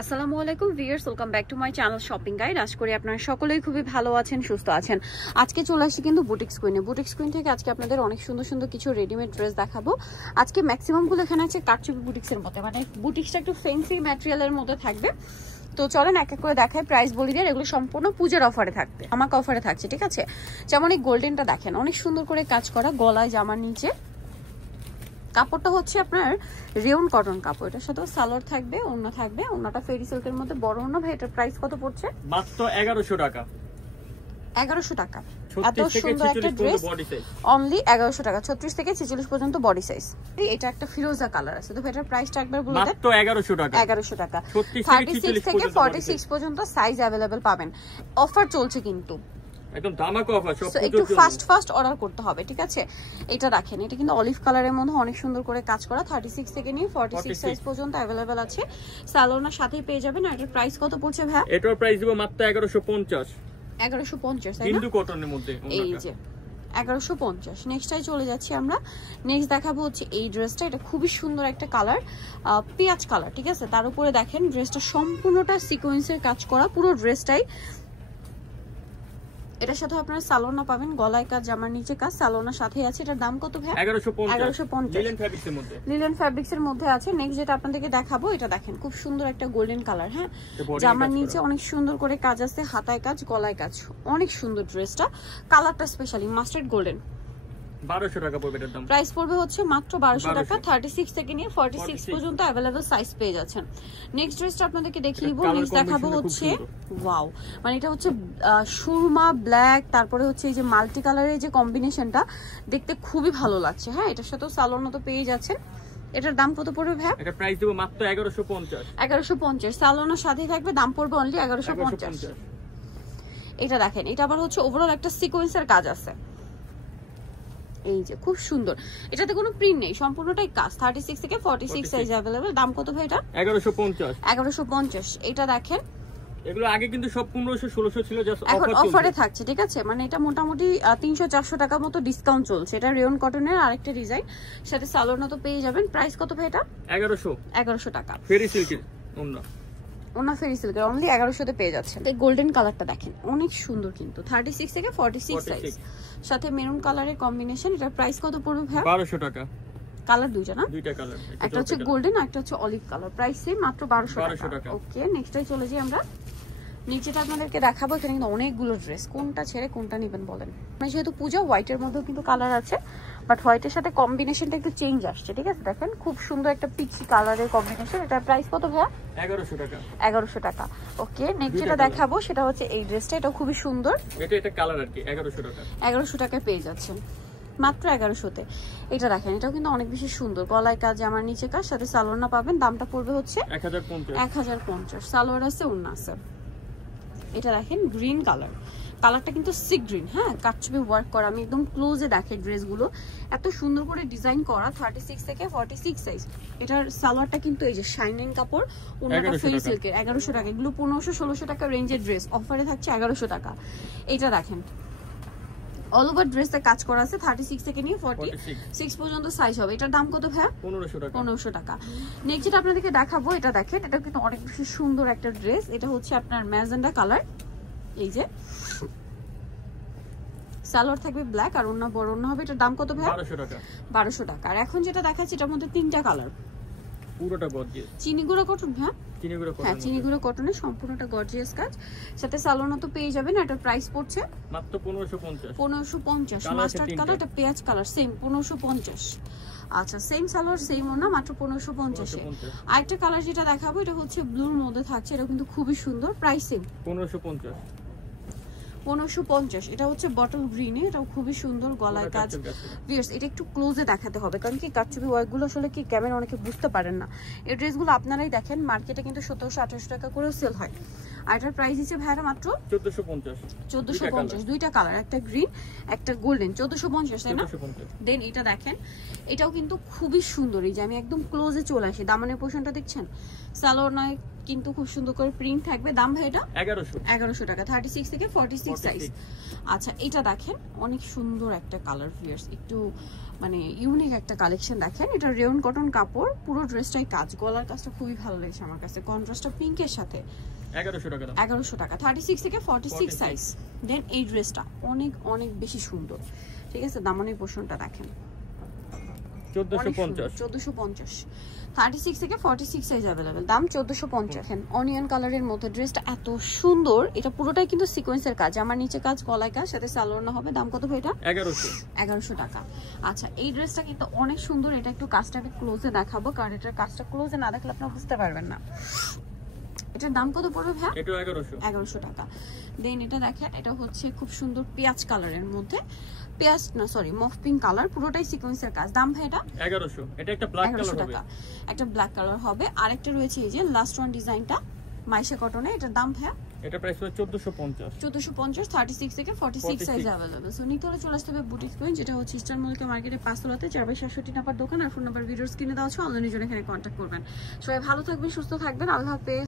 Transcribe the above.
আসসালামু আলাইকুম viewers, welcome back to my channel shopping guide. আশা করি আপনারা সকলেই খুবই ভালো আছেন, সুস্থ আছেন। আজকে চলে আসছি কিন্তু বুটিক্স কুইন থেকে আজকে আপনাদের অনেক সুন্দর সুন্দর কিছু রেডিমেড ড্রেস দেখাবো। আজকে ম্যাক্সিমামগুলো এখানে আছে কারচুপি বুটিক্সের মধ্যে, মানে বুটিক্সটা একটু ফ্যান্সি ম্যাটেরিয়ালের মধ্যে থাকবে। তো চলেন এক এক করে দেখায়, প্রাইস বলি দিয়ে। এগুলো সম্পূর্ণ পূজার অফারে থাকবে, আমাকে অফারে থাকছে, ঠিক আছে। যেমন এই গোল্ডেনটা দেখেন, অনেক সুন্দর করে কাজ করা, গলায় জামার নিচে কাপড়টা হচ্ছে আপনার রেয়ন কটন কাপড়। এটার সাথে সালোয়ার থাকবে, ওড়না থাকবে। ওড়নাটা ফেরি সিল্কের মধ্যে বড় ওড়না। ভাই এটার প্রাইস কত পড়ছে? মাত্র 1100 টাকা। 1100 টাকা। এত সুন্দর একটা ড্রেস অনলি 1100 টাকা। 36 থেকে 46 পর্যন্ত বডি সাইজ। এটা একটা ফিরোজা কালার আছে, তো এটার প্রাইসটা একবার বলে দেন। মাত্র 1100 টাকা। 1100 টাকা। 36 থেকে 46 পর্যন্ত সাইজ अवेलेबल পাবেন। অফার চলছে কিন্তু একদম ধামাকা অফার, সব একটু ফাস্ট অর্ডার করতে হবে, ঠিক আছে। এটা রাখেন, এটা কিন্তু অলিভ কালারের মধ্যে অনেক সুন্দর করে কাজ করা। 36 থেকে নিয়ে 46 সাইজ পর্যন্ত अवेलेबल আছে। সালোনার সাথেই পেয়ে যাবেন। আর এর প্রাইস কত পড়ছে ভাই? এটার প্রাইস দিব মাত্র 1150। 1150 তাই না? হিন্দু কটনের মধ্যে এই যে 1150। নেক্সটটাই চলে যাচ্ছি আমরা। নেক্সট দেখাবো হচ্ছে এই ড্রেসটা। এটা খুবই সুন্দর একটা কালার, পেঁয়াজ কালার, ঠিক আছে। তার উপরে দেখেন ড্রেসটা সম্পূর্ণটা সিকোয়েন্সের কাজ করা, পুরো ড্রেসটাই। এটার সাথে আপনারা সালোনা পাবেন, গলায় কাজ, জামার নিচে কাজ, সালোনার সাথে আছে। এটার দাম কত ভাই? 1150। লিলেন ফ্যাব্রিক্সের মধ্যে, লিলেন ফ্যাব্রিক্সের মধ্যে আছে। নেক্সট যেটা আপনাদেরকে দেখাবো, এটা দেখেন খুব সুন্দর একটা গোল্ডেন কালার। হ্যাঁ, জামার নিচে অনেক সুন্দর করে কাজ আছে, হাতায় কাজ, গলায় কাজ, অনেক সুন্দর ড্রেসটা। কালারটা স্পেশালি মাস্টার্ড গোল্ডেন। 1200 টাকা পড়বে এটার দাম। প্রাইস পড়বে হচ্ছে মাত্র 1200 টাকা। 36 থেকে নিয়ে 46 পর্যন্ত अवेलेबल সাইজ পেয়ে যাচ্ছেন। নেক্সট ড্রেসটা আপনাদেরকে দেখিয়ে দিব। নেক্সট দেখাবো হচ্ছে ওয়াও, মানে এটা হচ্ছে সুরমা ব্ল্যাক, তারপরে হচ্ছে এই যে মাল্টি কালারের যে কম্বিনেশনটা দেখতে খুবই ভালো লাগছে। হ্যাঁ, এটার সাথেও সালোনা তো পেয়ে যাচ্ছেন। এটার দাম কত পড়বে ভাই? এটা প্রাইস দেব মাত্র 1150। 1150 সালোনার সাথেই থাকবে, দাম পড়বে অনলি 1150। এটা দেখেন, এটা আবার হচ্ছে ওভারঅল একটা সিকোয়েন্সের কাজ আছে। এই যে খুব সুন্দর, এটাতে কোনো প্রিন্ট নেই, সম্পূর্ণটাই কাজ। 36 থেকে 46 সাইজ अवेलेबल। দাম কত ভাই এটা? 1150। 1150। এটা দেখেন, এগুলো আগে কিন্তু সব 1500 1600 ছিল, জাস্ট এখন অফারে থাকছে, ঠিক আছে। মানে এটা মোটামুটি 300-400 টাকা মতো ডিসকাউন্ট চলছে। এটা রেয়ন কটনের আরেকটা ডিজাইন, সাথে সালোনা তো পেয়ে যাবেন। প্রাইস কত ভাই এটা? 1100 টাকা। ফেরি সিল্কের ওন্না, ওনা ফেরি সিল্কের অনলি 1100 তে পেয়ে যাচ্ছেন। এই গোল্ডেন কালারটা দেখেন, অনেক সুন্দর কিন্তু। 36 থেকে 46 সাইজ, সাথে মেরুন কালারের কম্বিনেশন। এটার প্রাইস কত পড়বে ভাই? 1200 টাকা। কালার দুইটা না? দুইটা কালার, একটা হচ্ছে গোল্ডেন আর একটা হচ্ছে অলিভ কালার। প্রাইস সেম, মাত্র 1200 টাকা। ওকে, নেক্সটটাই চলে যাই আমরা। নিচেটা আপনাদেরকে দেখাবো। এখানে কিন্তু অনেকগুলো ড্রেস, কোনটা ছেড়ে কোনটা নেবেন বলেন? মানে যেহেতু পূজা, হোয়াইটের মধ্যেও কিন্তু কালার আছে, বাট হোয়াইটের সাথে কম্বিনেশনটা একটু চেঞ্জ আসছে, ঠিক আছে। দেখেন খুব সুন্দর একটা পিচি কালারের কম্বিনেশন। এটার প্রাইস কত ভাইয়া? 1100 টাকা। 1100 টাকা। ওকে, নেক্সট যেটা দেখাবো সেটা হচ্ছে এই ড্রেসটা। এটা খুবই সুন্দর, এটা কালার আর কি। 1100 টাকা। 1100 টাকায় পেয়ে যাচ্ছেন মাত্র 1100-তে। এটা দেখেন, এটাও কিন্তু অনেক বেশি সুন্দর, গলায় কাজ, আমার নিচে কাজ, সাথে সালোয়ার পাবেন। দামটা পড়বে হচ্ছে 1050। সালোয়ার আছে, ওড়না আছে। এটা দেখেন গ্রিন কালার, কালারটা কিন্তু সি গ্রিন। হ্যাঁ, কাটছবি ওয়ার্ক করা। আমি একদম ক্লোজে দেখে ড্রেসগুলো এত সুন্দর করে ডিজাইন করা। 36 থেকে 46 সাইজ। এটার সালোয়ারটা কিন্তু এই যে শাইনিং কাপড়, ওনাটা ফেরি সিল্কের। 1100 টাকা। এগুলো 1500-1600 টাকা রেঞ্জের ড্রেস, অফারে থাকছে 1100 টাকা। এটা দেখেন অল ওভার ড্রেসে কাজ করা আছে। 36 থেকে নিয়ে 46 পর্যন্ত সাইজ হবে। এটার দাম কত ভাই? 1500 টাকা। নেক্সট যেটা আপনাদেরকে দেখাবো, এটা দেখেন, এটা কিন্তু অনেক বেশি সুন্দর একটা ড্রেস। এটা হচ্ছে আপনার ম্যাজেন্ডা কালার। এই যে সালোয়ার থাকবে ব্ল্যাক, আর ওন্না বড় ওন্না হবে। এটার দাম কত ভাই? 1200 টাকা। 1200 টাকা। আর এখন যেটা দেখাচ্ছি এটার মধ্যে তিনটা কালার, পুরোটা গর্জিয়াস চিনিগুড়া কটন। হ্যাঁ, চিনিগুড়া কটনের সম্পূর্ণটা গর্জিয়াস কাজ, সাথে সালোনা তো পেয়ে যাবেন। এটার প্রাইস পড়ছে মাত্র 1550। 1550। মাস্টার্ড কালার, এটা পেঁয়াজ কালার, সেম 1550। আচ্ছা, সেম সালোয়ার সেম ওনা, মাত্র 1550 এ। আরেকটা কালার যেটা দেখাবো, এটা হচ্ছে ব্লুর মধ্যে থাকছে। এটা কিন্তু খুবই সুন্দর। Price same 1550। এটা হচ্ছে বটল গ্রিনে, এটাও খুবই সুন্দর, গলায় কাজ। ভিউয়ার্স, এটা একটু ক্লোজে দেখাতে হবে, কারণ কি কাটছবি ওয়ার্কগুলো আসলে কি ক্যামেরা অনেকে বুঝতে পারেন না। এই ড্রেসগুলো আপনারাই দেখেন, মার্কেটে কিন্তু 1700-1800 টাকা করেও সেল হয়। আর এটার প্রাইস দিচ্ছে ভাইরা মাত্র 1450। দুইটা কালার, একটা গ্রিন একটা গোল্ডেন। 1450 তাই না? দেন এটা দেখেন, এটাও কিন্তু খুবই সুন্দর। এই যে আমি একদম ক্লোজে চলে আসি, দামানের পোর্শনটা দেখছেন, সালোয়ার নয় কিন্তু খুব সুন্দর করে প্রিন্ট থাকবে। দাম ভাই এটা 1100 টাকা, 36 থেকে 46 সাইজ। আচ্ছা এটা দেখেন অনেক সুন্দর একটা কালার ফিয়ার্স, একটু মানে ইউনিক একটা কালেকশন দেখেন। এটা রেয়ন কটন কাপড়, পুরো ড্রেসটাই কাজ, গলার কাজটা খুবই ভালো লেগেছে আমার কাছে, কন্ট্রাস্টটা পিঙ্কের সাথে। 1100 টাকা, 36 থেকে 46 সাইজ। দেন এই ড্রেসটা অনেক অনেক বেশি সুন্দর, ঠিক আছে। দামানের পোর্শনটা দেখেন 1450, 36 থেকে 46 সাইজ अवेलेबल। দাম 1450। অনিয়ন কালারের মধ্যে ড্রেসটা এত সুন্দর, এটা পুরোটাই কিন্তু সিকোয়েন্সের কাজ, আমার নিচে কাজ, গলায় কাজ, সাথে সালোয়ার হবে। দাম কত ভাই এটা? 1100 টাকা। আচ্ছা এই ড্রেসটা কিন্তু অনেক সুন্দর, এটা একটু কাজটা আমি ক্লোজে দেখাবো, কারণ এটার কাজটা ক্লোজে না দেখলে আপনারা বুঝতে পারবেন না। এটার দাম কত পড়বে ভাই? এটা 1100 টাকা। দেন এটা দেখেন, এটা হচ্ছে খুব সুন্দর পেঁয়াজ কালারের মধ্যে, পেঁয়াজ না সরি মফ পিঙ্ক কালার, পুরোটাই সিকোয়েন্সের কাজ। দাম ভাই এটা 1100। এটা একটা ব্ল্যাক কালার হবে, একটা ব্ল্যাক কালার হবে। আরেকটা রয়েছে এই যে লাস্ট ওয়ান ডিজাইনটা মাইশা কটনে, এটার দাম ভাই? এটা প্রাইস হচ্ছে 1450, 36 থেকে 46 সাইজ अवेलेबल। সো নিতে হলে চলে আসতে হবে বুটিক পয়েন্ট, যেটা হচ্ছে ইস্টার্ন মল্লিকা মার্কেটের 5 তলাতে 4/67 নাম্বার দোকান। আর ফোন নাম্বার ভিডিওস কিনে দেওয়া আছে, অনলাইনে জন্য এখানে কন্ট্যাক্ট করবেন। সবাই ভালো থাকবেন, সুস্থ থাকবেন, আল্লাহ হাফেজ।